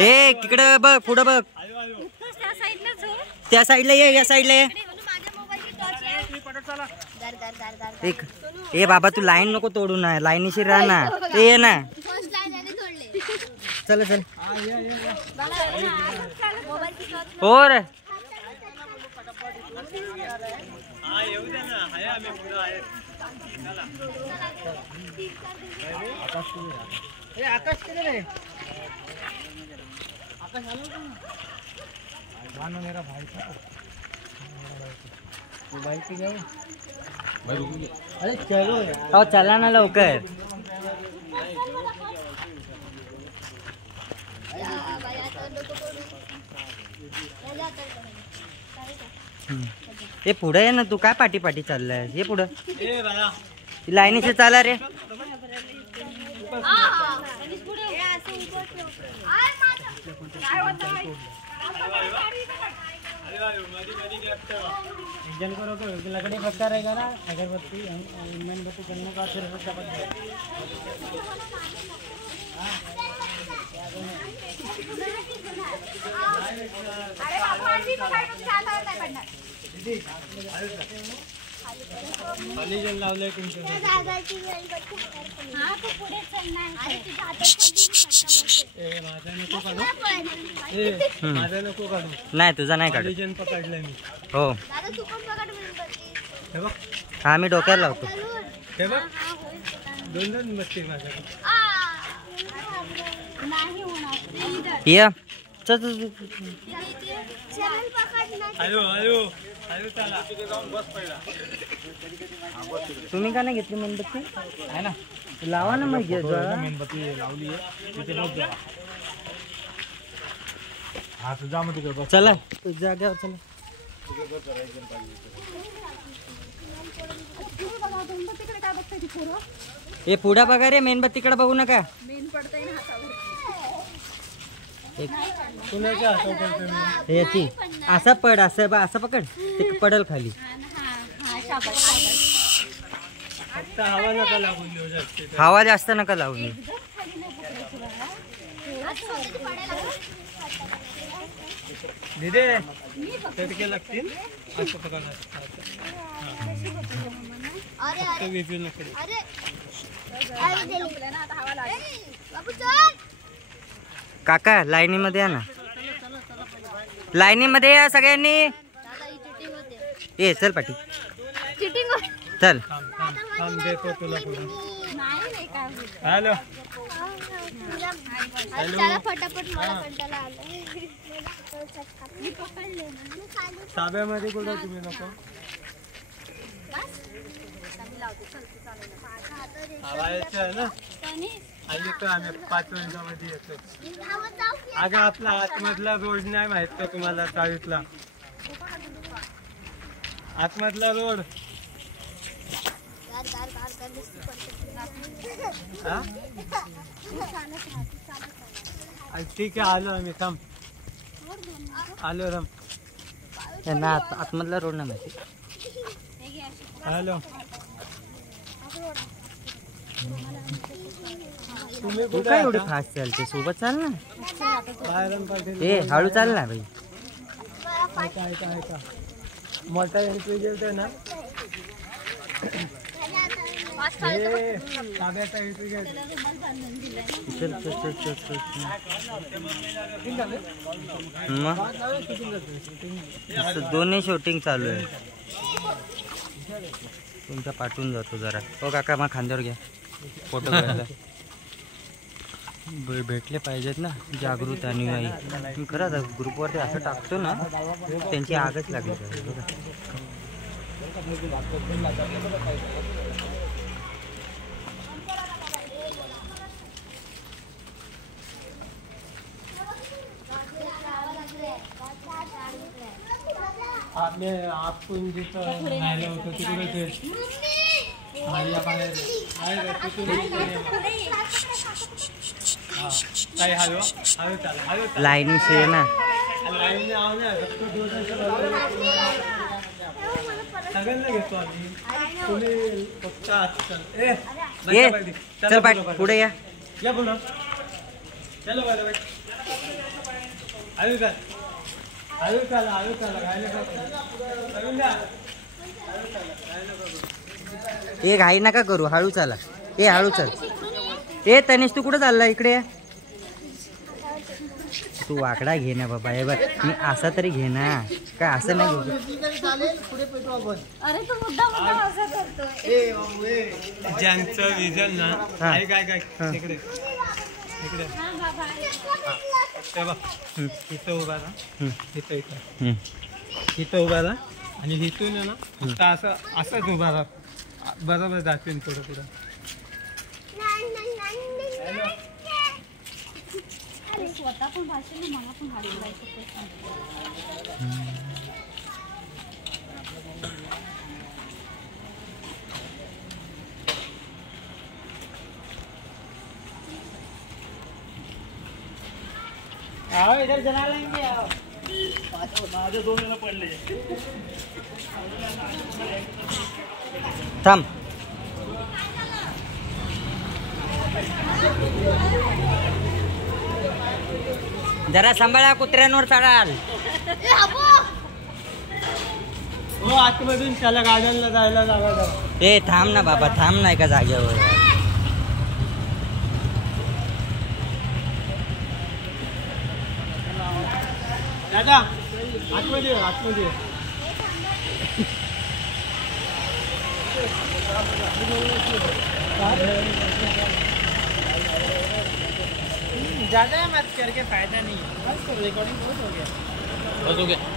ए तिकडे बघ, पुढे बघ, त्या साईडला ये, या साईडला ये. ए बाबा तू लाईन नको तोडू ना, लाईनीशी राहा ना. ते ये ना, चल चल. हो रे आकाश किधर है? आकाश आलो मेरा भाई था, वो बाइक पे गया. अरे चलो यार, चला ना लवकर. ये पुढे आहे ना, तू काय पाठी पाठी चाललाय? ये पुढे लाईनीचे चाला रे. लकड़ी पक्का रहेगा ना, अगरबत्ती मेणबत्ती करने का फिर खाली जल लावलंय तुमच्या. माझा नको काढू. नाही तुझा नाही काढू. जन पकडलंय मी. हो हे बघ, हा मी डोक्याला लावतो. हे बघ, दोन दोन बसते माझ्याकडे. या चल. हॅलो हॅलो हॅलो, चला जाऊन बस पहिला. तुम्ही का नाही घेतली मेणबत्ती? आहे ना, लावा ना मग. मेणबत्ती लावली आहे. हा तुझा मग तिकडे बस. चला तू जाग्यावर चला. हे पुढे बघा रे, मेणबत्तीकडे बघू नका. याची असं पड, असं असं पकड, ते पडल खाली. हवा नका लागून, हवा जास्त नका लावून. दिदे तडके लागतील. असं पकडा. काका लाईनीमध्ये या ना, लाईनीमध्ये या सगळ्यांनी. ये चल पाठी, चल. देतो तुला. हॅलो फटाफट. ताब्यामध्ये कुठे तुम्ही नको. आम्ही 5 मिनिटांमध्ये येतो. अगं आपला आतमधला रोड नाही माहित का तुम्हाला? चाळीतला आतमधला रोड. ठीक आहे, आलो आम्ही. थांब, आलो. थांब, त्यांना आतमधला रोड नाही माहिती. हॅलो तू काय एवढी फास्ट चालते? सोबत चाल ना. ए हळू चाल ना भाई. मोठा एंट्री गेलतोय ना, दोन्ही शूटिंग चालू आहे. तुमच्या पाठवून जातो जरा. हो काका मग खांद्यावर घ्या, फोटो घ्यायला. भेटले पाहिजेत ना जागृत अनुयायी. खरंच ग्रुपवरती असं टाकतो ना, त्यांची आगच लागली. आपण जिथं राहिलं होतं तिकडे लाईनी से ना. सगळ्यांना घेतो आम्ही तुम्ही फक्त आत चल ये चल पाठ पुढे या या बोला चलो बाय बाय आयु का आयु चला गायला का सगळ्यांना आयु चला ए घाई नका करू हळू चला ए हळू चल ए तनेश तू कुठं चालला इकडे ये. तू वाकडा घे ना बाबा हे बघ मी असा तरी घे ना काय असं नाही घेऊ ज्यांचं विजन ना काय इकडे इकडे इथं उभा राहा इथं उभा राहा आणि इथून ना फक्त असंच उभा राहा बरोबर जातील पुढं पुढं स्वतः पण भाषण मला पण हाडायचं आओ इधर जला लेंगे आओ माझे 2 जण पडले थांब जरा सांभाळा कुत्र्यांवर चढाल हो आतमधून त्याला गार्डनला जायला जागा ए थांब ना बाबा थांब ना एका जागेवर दादा आतमध्ये ज्यादा मत करके फायदा नहीं है रिकॉर्डिंग बहुत हो गया